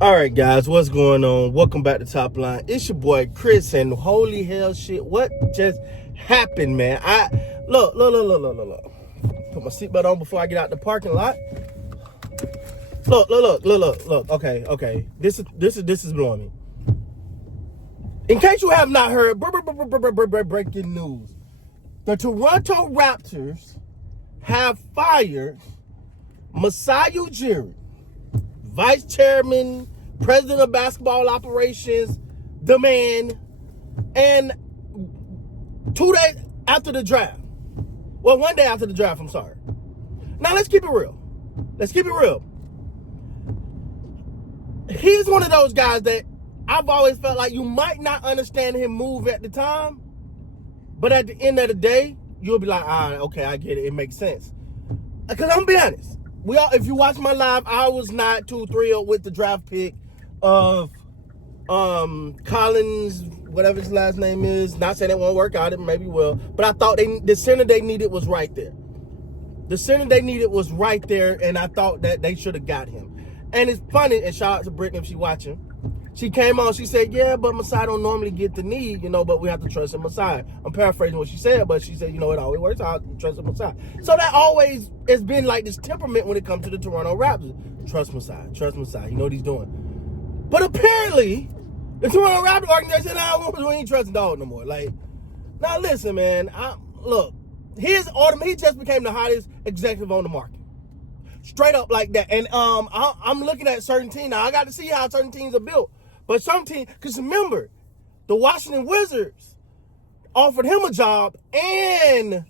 All right, guys, what's going on? Welcome back to Top Line. It's your boy Chris, and holy hell, shit, what just happened, man? Look. Put my seatbelt on before I get out the parking lot. Look. Okay. This is blowing me. In case you have not heard, breaking news: the Toronto Raptors have fired Masai Ujiri, Vice Chairman, President of Basketball Operations, the man, and 2 days after the draft. Well, 1 day after the draft, I'm sorry. Now, let's keep it real. He's one of those guys that I've always felt like you might not understand him move at the time, but at the end of the day, you'll be like, all right, okay, I get it. It makes sense. Because I'm going to be honest. If you watch my live, I was not too thrilled with the draft pick of Collins, whatever his last name is. Not saying it won't work out, it maybe will. But I thought the center they needed was right there. And I thought that they should have got him. And it's funny, and shout out to Brittany if she's watching. She came on, she said, yeah, but Masai don't normally get the need, but we have to trust in Masai. I'm paraphrasing what she said, but she said, it always works out, trust in Masai. So that always has been like this temperament when it comes to the Toronto Raptors. Trust Masai, you know what he's doing. But apparently, the Toronto Raptors organization, we ain't trusting dog no more. Like, now listen, man, he just became the hottest executive on the market. Straight up like that. And I'm looking at certain teams. Now, I got to see how certain teams are built. But some teams, because remember, the Washington Wizards offered him a job, and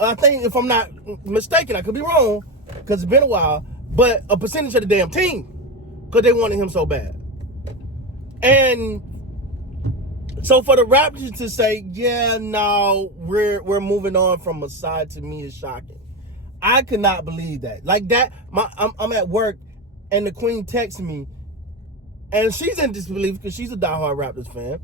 I think, if I'm not mistaken, I could be wrong, because it's been a while, but a percentage of the damn team, because they wanted him so bad. And so for the Raptors to say, yeah, no, we're moving on from Masai, to me is shocking. I could not believe that. Like that, I'm at work, and the Queen texts me, and she's in disbelief because she's a diehard Raptors fan.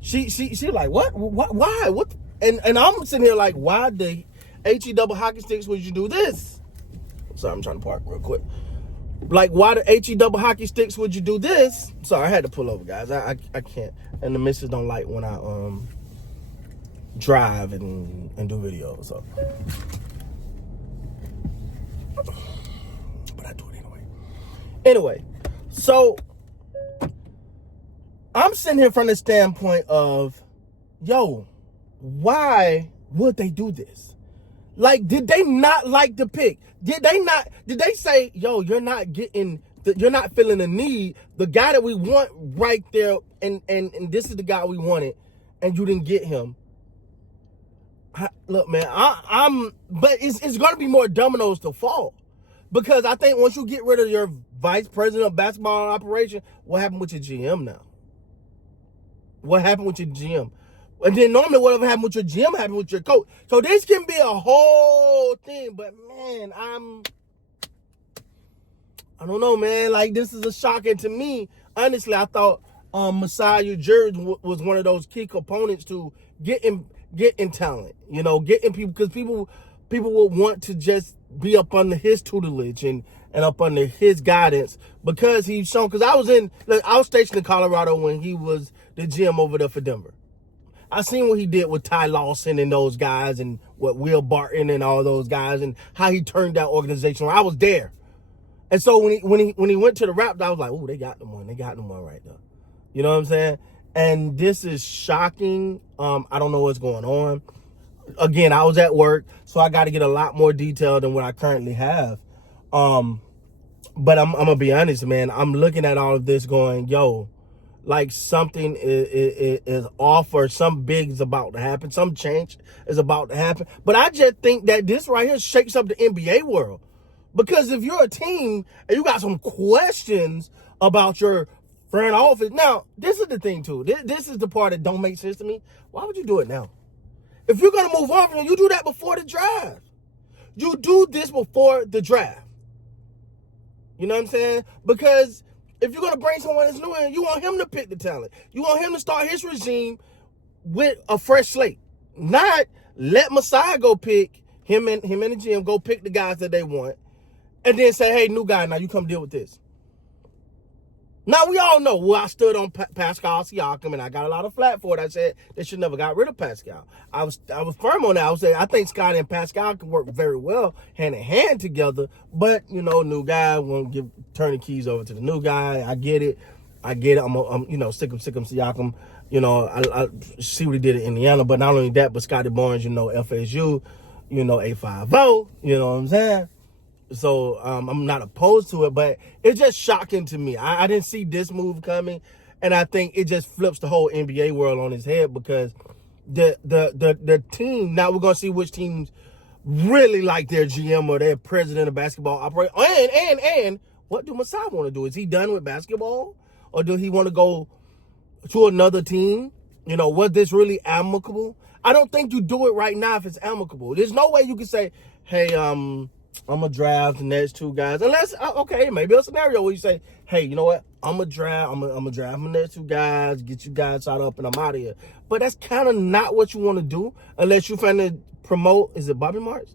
She's like, what? Why? What? And I'm sitting here like, why the HE double hockey sticks would you do this? Sorry, I'm trying to park real quick. Like, why the HE double hockey sticks would you do this? Sorry, I had to pull over, guys. I can't. And the missus don't like when I drive and do videos. So, but I do it anyway. So I'm sitting here from the standpoint of, why would they do this? Like, did they not like the pick? Did they say, you're not feeling the need, the guy that we want right there, and this is the guy we wanted, and you didn't get him? Look, man, but it's going to be more dominoes to fall, because I think once you get rid of your vice president of basketball operation, what happened with your GM now? What happened with your GM? And then normally whatever happened with your GM happened with your coach. So this can be a whole thing, but man, I don't know, man. Like, this is a shocking to me. Honestly, I thought Masai Ujiri was one of those key components to getting talent, getting people, because people would want to just be up under his tutelage and up under his guidance, because he's shown. Because I was stationed in Colorado when he was the GM over there for Denver. I seen what he did with Ty Lawson and those guys, and what Will Barton and all those guys, and how he turned that organization around. I was there. And so when he went to the Raptors, I was like, oh, they got them one right there. You know what I'm saying? And this is shocking. I don't know what's going on. Again, I was at work, so I got to get a lot more detail than what I currently have. But I'm going to be honest, man. I'm looking at all of this going, like something is off, or something big is about to happen. Some change is about to happen. But I just think that this right here shakes up the NBA world. Because if you're a team and you got some questions about your front office. Now, this is the thing, too. This is the part that don't make sense to me. Why would you do it now? If you're going to move on from it, you do that before the draft. You do this before the draft. You know what I'm saying? Because if you're going to bring someone that's new in, you want him to pick the talent. You want him to start his regime with a fresh slate. Not let Masai go pick him and the GM go pick the guys that they want, and then say, hey, new guy, now you come deal with this. Now, we all know, well, I stood on Pascal Siakam, and I got a lot of flack for it. I said they should never got rid of Pascal. I was firm on that. I was saying, I think Scottie and Pascal can work very well hand in hand together, but, you know, new guy won't turn the keys over to the new guy. I get it. I'm you know, sick of Siakam. You know, I see what he did in Indiana, but not only that, but Scottie Barnes, you know, FSU, you know, A50, you know what I'm saying? So I'm not opposed to it, but it's just shocking to me. I didn't see this move coming, and I think it just flips the whole NBA world on its head because the team, now we're gonna see which teams really like their GM or their president of basketball operate. And what do Masai want to do? Is he done with basketball, or do he want to go to another team? You know, was this really amicable? I don't think you do it right now if it's amicable. There's no way you can say, hey, I'm gonna draft the next two guys, unless okay, maybe a scenario where you say, hey, you know what, I'm gonna draft my next two guys, get you guys shot up, and I'm out of here. But that's kind of not what you want to do unless you're trying to promote. Is it Bobby Marks?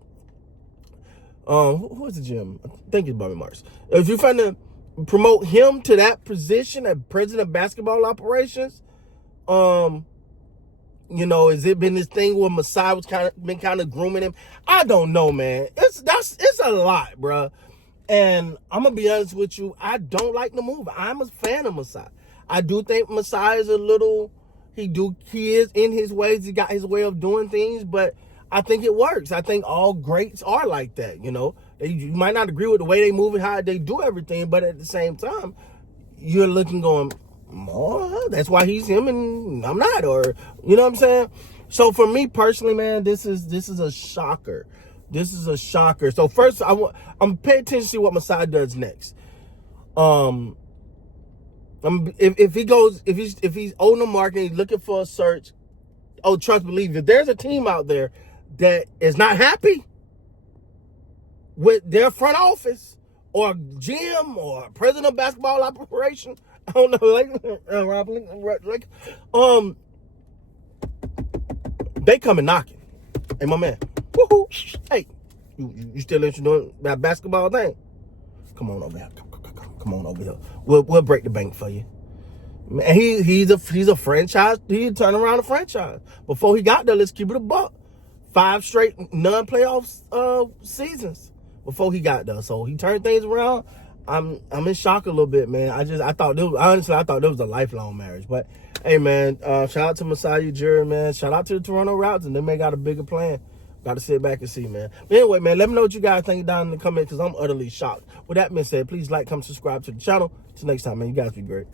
Who is the GM? I think it's Bobby Marks. If you're trying to promote him to that position as president of basketball operations, you know, has it been this thing where Masai was kind of grooming him? I don't know, man. It's a lot, bro. And I'm gonna be honest with you, I don't like the move. I'm a fan of Masai. I do think Masai is a little. He is in his ways. He got his way of doing things, but I think it works. I think all greats are like that. You know, you might not agree with the way they move and how they do everything, but at the same time, you're looking going, oh, that's why he's him and I'm not, or you know what I'm saying? So for me personally, man, this is a shocker. This is a shocker. So first, I'm paying attention to see what Masai does next. If he's on the market, he's looking for a search. Oh, trust believe, if there's a team out there that is not happy with their front office or GM or president of basketball operation, I don't know, they coming knocking. Hey, my man, woohoo! Hey, you still interested in that basketball thing? Come on over here. Come on over here. We'll break the bank for you. Man, he's a franchise. He turned around a franchise. Before he got there, let's keep it a buck. 5 straight non-playoff seasons before he got there. So he turned things around. I'm in shock a little bit, man. I thought there was a lifelong marriage. But hey, man, shout out to Masai Ujiri, man. Shout out to the Toronto Raptors. They may got a bigger plan. Got to sit back and see, man. But anyway, man, let me know what you guys think down in the comments because I'm utterly shocked. With that being said, please like, comment, subscribe to the channel. Till next time, man. You guys be great.